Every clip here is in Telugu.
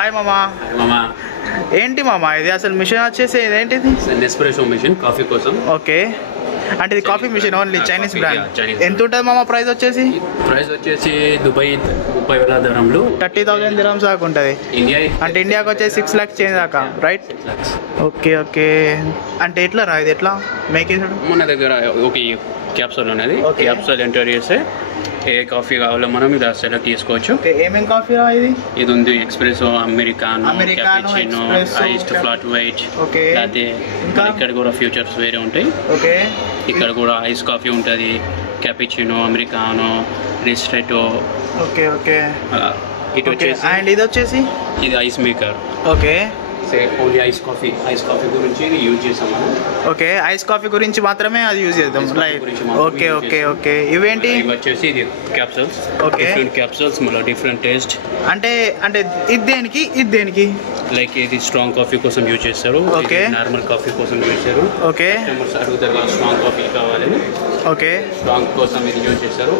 హాయ్ మామా. మామా ఏంటి మామా ఇది అసలు మిషన్ వచ్చేసి ఇదేంటిది? నెస్ప్రెసో మిషన్ కాఫీ కోసం. ఓకే, అంటే ఇది coffee machine only Chinese brand. Chinese ఎంత ఉంటుంది మామా ప్రైస్ వచ్చేసి? ప్రైస్ వచ్చేసి దుబాయ్ 30,000 dirhamలు, 30,000 dirhams దాకా ఉంటుంది. ఇండియా అంటే ఇండియాకి వచ్చేసి 6 lakhs చేంజ్ దాకా, రైట్? lakhs. ఓకే ఓకే, అంటే ఎట్లా రా ఇది ఎట్లా మేక్ చేసాడు? మన దగ్గర ఒక క్యాప్సూల్ ఉన్నది. Okay. క్యాప్సూల్ ఎంటర్ చేస్తే ఏ కాఫీ కావాలో మనం ఇది సెలెక్ట్ తీసుకోవచ్చు. ఓకే, ఏమేం కాఫీ రా ఇది? ఇది ఉంది ఎక్స్ప్రెసో, americano, cappuccino, espresso, iced, flat white. Okay, అదే ఇంకా ఇక్కడ కూడా ఫ్యూచర్స్ వేరే ఉంటాయి. ఓకే, ఇక్కడ కూడా ఐస్ కాఫీ ఉంటుంది, క్యాపుచినో, అమెరికానో, రిస్ట్రెటో. ఓకే ఓకే అలా ఇటు వచ్చేసి అండ్ ఇది వచ్చేసి ఇది ice maker. Okay only ice coffee గురించి ఇది యూజ్ చేసాం మనం. ఓకే, ఐస్ కాఫీ గురించి మాత్రమే అది యూజ్ చేద్దాం, రైట్? గురించి మాత్రమే ఓకే use ఓకే ఓకే, ఇవేంటి? ఇవి వచ్చేసి ఇది క్యాప్సూల్స్. Okay. డిఫరెంట్ క్యాప్సూల్స్, మళ్ళీ డిఫరెంట్ టేస్ట్. అంటే అంటే ఇది దేనికి ఇది దేనికి? లైక్ ఇది స్ట్రాంగ్ కాఫీ కోసం యూజ్ చేస్తారు, Okay. నార్మల్ కాఫీ కోసం యూజ్ చేస్తారు. ఓకే కస్టమర్స్ అడుగుతారు కదా స్ట్రాంగ్ కాఫీ కావాలని, ఓకే స్ట్రాంగ్ కోసం ఇది యూజ్ చేస్తారు.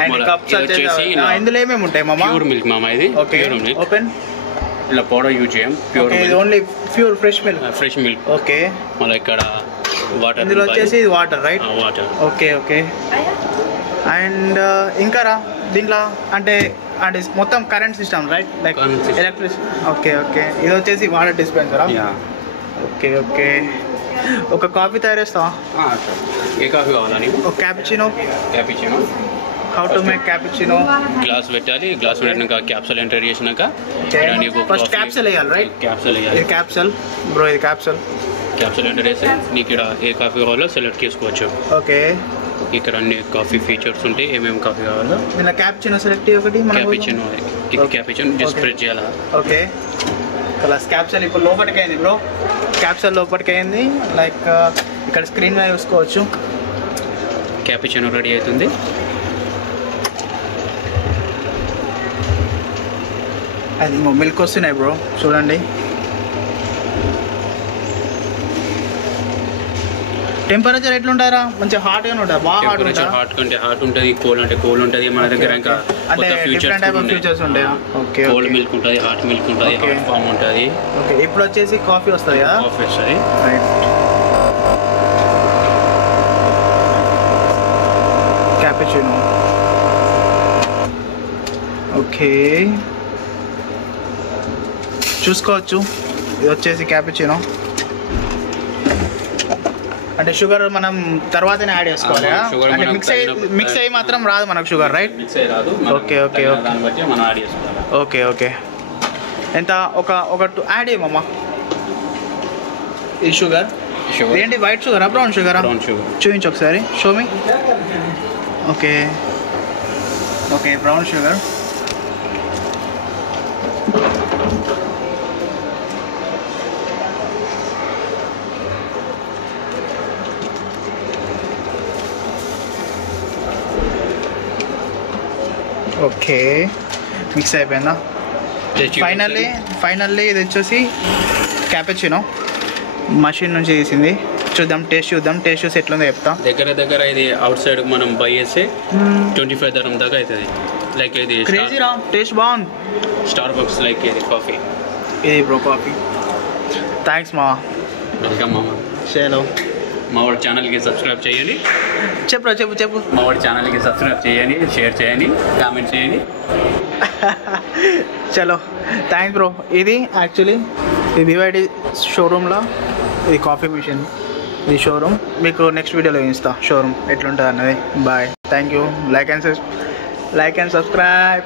అండ్ మళ్ళా కప్స్ ఇది వచ్చేసి వచ్చేసి ఇందులో ఏమేమి ఉంటాయి మామా? ప్యూర్ మిల్క్ మామ, ఇది ఓకే, ప్యూర్ మిల్క్. ఓపెన్. ఇలా పౌడర్ యూజ్ చేయం, ప్యూర్ ఓకే, ఇది milk, only pure fresh milk. Fresh milk. Okay, మళ్ళీ ఇక్కడ వాటర్, ఇందులో వచ్చేసి ఇది water, right? Water. Okay okay, and ఇంకా రా దీంట్లో అంటే అంటే మొత్తం current system, right? Like Current system. Electricity. Okay okay, ఇది వచ్చేసి వాటర్ డిస్పెన్సరా? ఓకే ఓకే, ఒక కాఫీ తయారు చేస్తావా? ఏ కాఫీ కావాలా నీకు? ఒక cappuccino. Cappuccino. How to make cappuccino? Glass పెట్టాలి, గ్లాస్ పెట్టినాక క్యాప్సూల్ ఎంటర్ చేసినాక ఫస్ట్ క్యాప్సూల్ వేయాలి, రైట్? క్యాప్సూల్ వేయాలి. ఇది క్యాప్సూల్ బ్రో, ఇది క్యాప్సూల్. క్యాప్సూల్ ఎంటర్ చేస్తే నీకు ఇక్కడ ఏ కాఫీ కావాలో సెలెక్ట్ చేసుకోవచ్చు. ఓకే, ఇక్కడ అన్ని కాఫీ ఫీచర్స్ ఉంటాయి, ఏమేమి కాఫీ కావాలో. దీనిలో క్యాపుచినో సెలెక్ట్ ఒకటి క్యాపుచినో, క్యాపుచినో జస్ట్ స్ప్రెడ్ చేయాలా. ఓకే, ప్లస్ క్యాప్సూల్ ఇప్పుడు లోపలికి అయింది బ్రో, క్యాప్సూల్ లోపలికి అయింది. లైక్ ఇక్కడ స్క్రీన్ మీద చూసుకోవచ్చు. క్యాపుచినో రెడీ అవుతుంది. అది మిల్క్ వస్తున్నాయి బ్రో, చూడండి. టెంపరేచర్ ఎట్లుంటారా? మంచిగా హాట్గానే ఉంటుంది, బాగా హాట్ టెంపరేచర్ ఉంటుంది. హాట్ కంటే హాట్ ఉంటుంది, కోల్డ్ అంటే కోల్డ్ ఉంటుంది. మన దగ్గర ఇంకా అంటే డిఫరెంట్ టైప్ ఆఫ్ ఫ్యూచర్స్ ఉంటాయా? ఓకే, కోల్డ్ మిల్క్ ఉంటుంది, హాట్ మిల్క్ ఉంటుంది, Okay. హాట్ ఫామ్ ఉంటుంది. ఓకే, ఇప్పుడు వచ్చేసి కాఫీ వస్తుంది కదా? కాఫీ వస్తుంది. Right, cappuccino. ఓకే, చూసుకోవచ్చు, ఇది వచ్చేసి క్యాపుచినో. అంటే షుగర్ మనం తర్వాతనే యాడ్ చేసుకోవాలి కదా? sugar అంటే మనం మిక్స్ అయ్యి మాత్రం రాదు మనకు షుగర్, రైట్? మిక్స్ అయ్యి రాదు. Okay, okay, okay. దాన్ని బట్టి మనం యాడ్ చేసుకోవాలి. ఓకే ఓకే, ఎంత ఒక యాడ్ చేయమమ్మా ఈ షుగర్. ఏంటి వైట్ షుగరా బ్రౌన్ షుగరా? Brown sugar. చూపించు ఒకసారి, show me. Okay okay, brown sugar. Okay, mix అయిపోయిందా? ఫైనల్లీ ఇది వచ్చేసి క్యాపుచినో మషిన్ నుంచి తీసింది. చూద్దాం, టేస్ట్ చూసి ఎట్లుందో చెప్తా. దగ్గర ఇది అవుట్ సైడ్ మనం బై చేస్తే 25 dirham దాకా అవుతుంది. లైక్ ఇది క్రేజీ రా, టేస్ట్ బాగుంది. స్టార్ బక్స్ లైక్ ఇది కాఫీ. ఇది బ్రో కాఫీ. థ్యాంక్స్ మా. వెల్కమ్ మామ. చలో, మా వాడి ఛానల్కి సబ్స్క్రైబ్ చేయండి. చెప్పు. మా వాడి ఛానల్కి సబ్స్క్రైబ్ చేయండి, షేర్ చేయండి, కామెంట్ చేయండి. చలో, థ్యాంక్స్ బ్రో. ఇది యాక్చువల్లీ ఈ BYD షోరూమ్లో ఇది కాఫీ మిషన్, ఇది షోరూమ్. మీకు నెక్స్ట్ వీడియోలో చూపిస్తా షోరూమ్ ఎట్లుంటుంది అన్నది. Bye, thank you. Like and subscribe.